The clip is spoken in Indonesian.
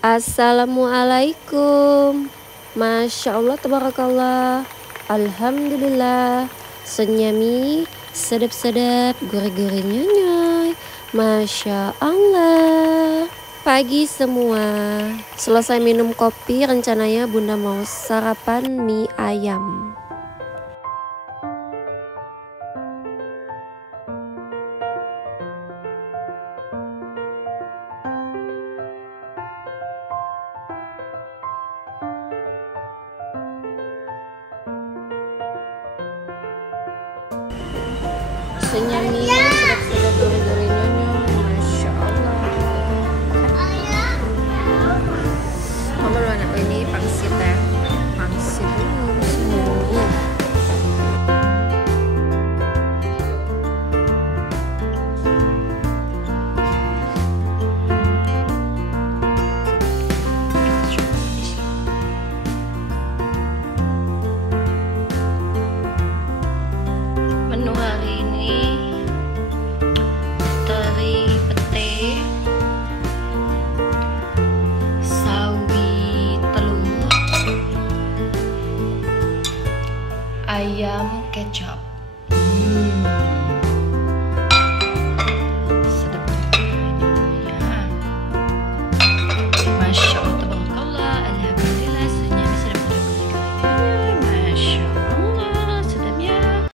Assalamualaikum. Masya Allah, tabarakallah. Alhamdulillah. Senyami, sedap-sedap, gurih-gurih nyonya. Masya Allah. Pagi semua. Selesai minum kopi, rencananya Bunda mau sarapan mie ayam. Senyami, sedap-sedap, gurih-gurih nyonya. Masya Allah. Mama lu anak ini pangsit ya. Pangsit dulu semuanya. Menu hari ini teri pete, sawi telur, ayam kecap.